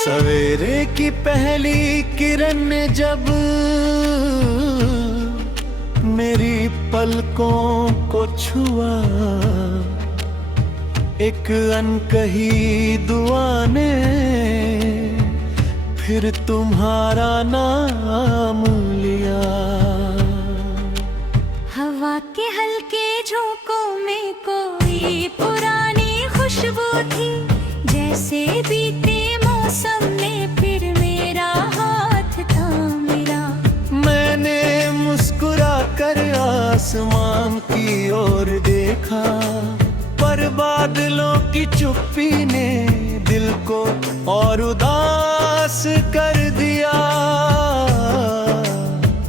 सवेरे की पहली किरण ने जब मेरी पलकों को छुआ, एक अनकही दुआ ने फिर तुम्हारा नाम लिया। हवा के हल्के झोंकों में कोई पुरानी खुशबू थी, जैसे बीते मौसम ने फिर मेरा हाथ थाम लिया। मैंने मुस्कुरा कर आसमान की ओर देखा, पर बादलों की चुप्पी ने दिल को और उदास कर दिया।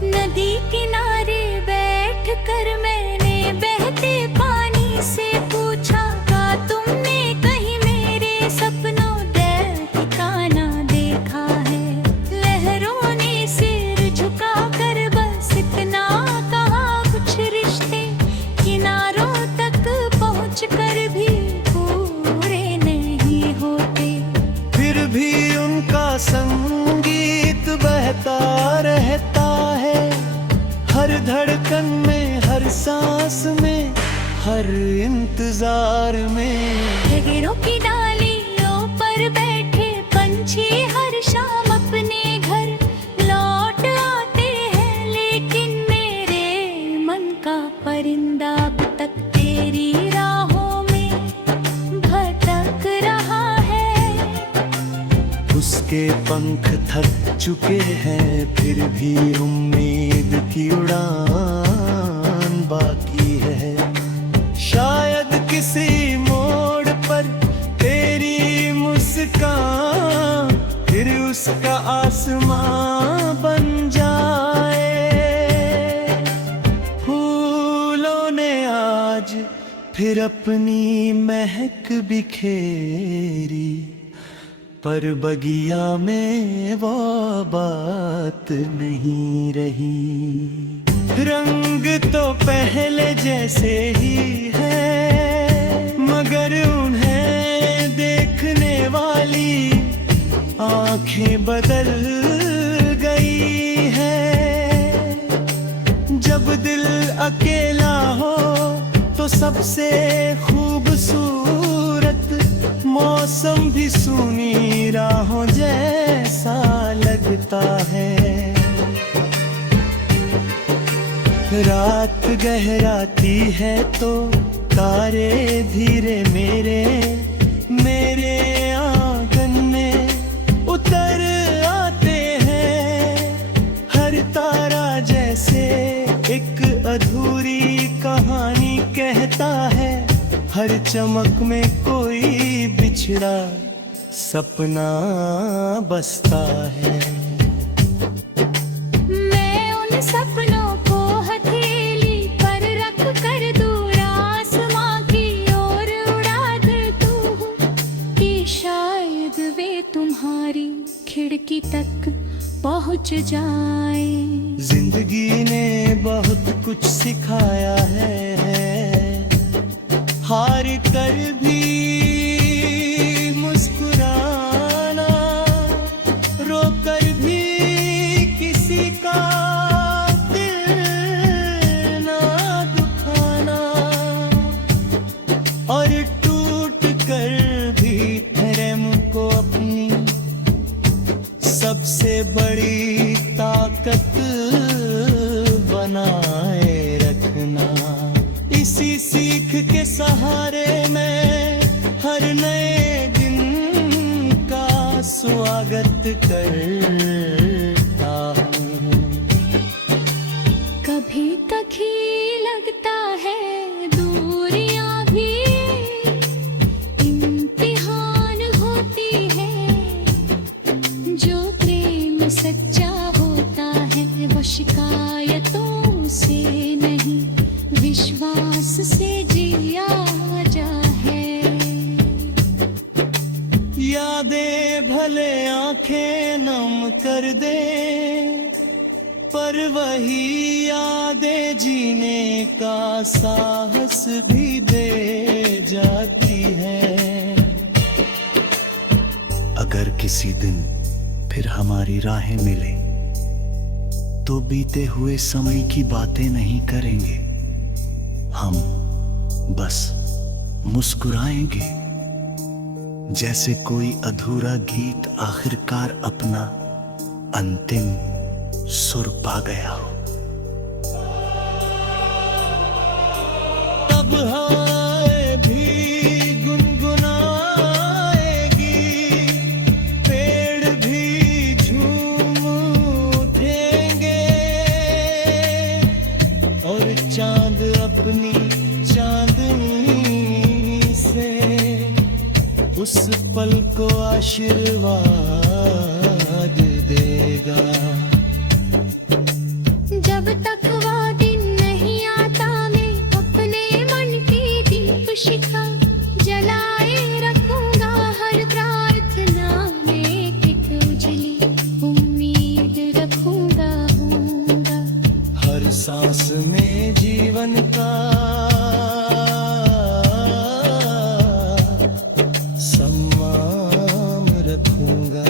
नदी किनारे बैठकर मैंने बहते पानी से पूछा, का तुमने कहीं मेरे सपनों ठिकाना देखा है? लहरों ने सिर झुका कर बस इतना कहा, कुछ रिश्ते किनारों तक पहुँच कर भी पूरे नहीं होते। फिर भी उनका संगीत बहता रहता है, हर धड़कन में, हर सांस में, हर इंतजार में। गिरों की डालियों पर बैठे पंछी हर शाम अपने घर लौट आते हैं, लेकिन मेरे मन का परिंदा अब तक तेरी राहों में भटक रहा है। उसके पंख थक चुके हैं, फिर भी उम्मीद की उड़ान बाकी है। शायद किसी मोड़ पर तेरी मुस्कान फिर उसका आसमां बन जाए। फूलों ने आज फिर अपनी महक बिखेरी, पर बगिया में वो बात नहीं रही। रंग तो पहले जैसे ही है, मगर उन्हें देखने वाली आंखें बदल गई है। जब दिल अकेला हो तो सबसे खूबसूरत मौसम भी सूनी राहों जैसा लगता है। रात गहराती है तो तारे धीरे मेरे आंगन में उतर आते हैं। हर तारा जैसे एक अधूरी कहानी कहता है, हर चमक में कोई बिछड़ा सपना बसता है। मैं उन सपनों को हथेली पर रख कर दूर आसमां की ओर उड़ा देता हूँ, कि शायद वे तुम्हारी खिड़की तक पहुँच जाए। जिंदगी ने बहुत कुछ सिखाया है, हार कर भी मुस्कुराना, रो कर भी किसी का दिल ना दुखाना, और टूट कर भी रहम को अपनी सबसे बड़ी ताकत बनाए रखना। इसी सीख के सहारे मैं हर नए दिन का स्वागत करता हूँ। कभी कभी लगता है दूरियां भी इम्तिहान होती है, जो प्रेम सच्चा होता है वो शिकायतों से नहीं विश्वास से जिया जा है। यादें भले आंखें नम कर दे, पर वही यादें जीने का साहस भी दे जाती है। अगर किसी दिन फिर हमारी राहें मिले तो बीते हुए समय की बातें नहीं करेंगे, हम बस मुस्कुराएंगे, जैसे कोई अधूरा गीत आखिरकार अपना अंतिम सुर पा गया हो। तब हाय भी गुनगुनाएगी, पेड़ भी झूम उठेंगे और चांद अपनी चांदनी से उस पल को आशीर्वाद देगा। जब तक वो दिन नहीं आता मैं अपने मन की दीप शिखा जलाए रखूंगा, हर प्रार्थना में एक उजली उम्मीद रखूंगा। हर सांस में जीवन का सम्मान रखूंगा,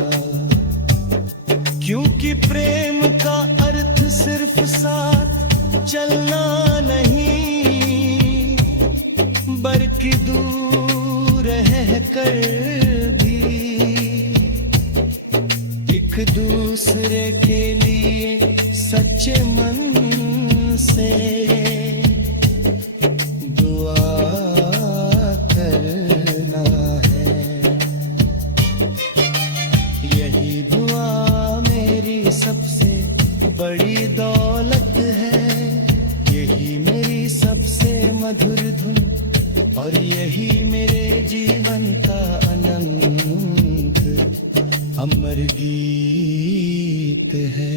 क्योंकि प्रेम का अर्थ सिर्फ साथ चलना नहीं, बल्कि दूर रहकर भी एक दूसरे के लिए सच्चे मन से दुआ करना है। यही दुआ मेरी सबसे बड़ी दौलत है, यही मेरी सबसे मधुर धुन और यही मेरे जीवन का अनंत अमर गीत है।